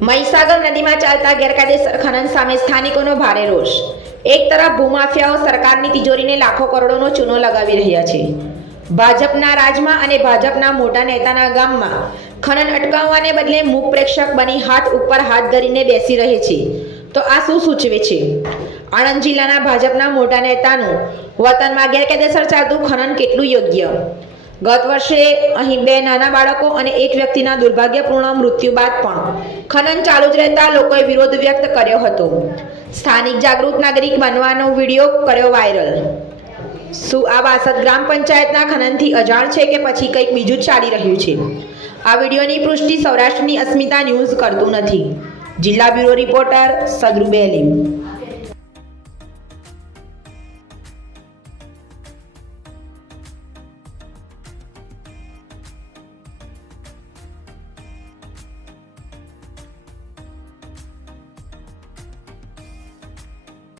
નદીમાં ચાલતા ગેરકાયદેસર ખનન સામે સ્થાનિકોનો ભારે રોષ. એક તરફ ભૂમાફિયાઓ સરકારની તિજોરીને લાખો કરોડોનો ચૂનો લગાવી રહ્યા છે. ભાજપના રાજમાં અને ભાજપના મોટા નેતાના ગામમાં ખનન અટકાવવાને બદલે મૂક પ્રેક્ષક બની હાથ ઉપર હાથ ધરીને બેસી રહે છે. તો આ શું સૂચવે છે? આણંદ જિલ્લાના ભાજપના મોટા નેતાનું વતનમાં ગેરકાયદેસર ચાલતું ખનન કેટલું યોગ્ય? ગત વર્ષે અહીં બે નાના બાળકો અને એક વ્યક્તિના દુર્ભાગ્યપૂર્ણ મૃત્યુ બાદ પણ ખનન ચાલુ જ રહેતા લોકોએ વિરોધ વ્યક્ત કર્યો હતો. સ્થાનિક જાગૃત નાગરિક બનવાનો વીડિયો કર્યો વાયરલ. શું આ વાસદ ગ્રામ પંચાયતના ખનનથી અજાણ છે કે પછી કંઈક બીજું જ ચાલી રહ્યું છે? આ વિડીયોની પુષ્ટિ સૌરાષ્ટ્રની અસ્મિતા ન્યૂઝ કરતું નથી. જિલ્લા બ્યુરો રિપોર્ટર સદરુબે અલીમ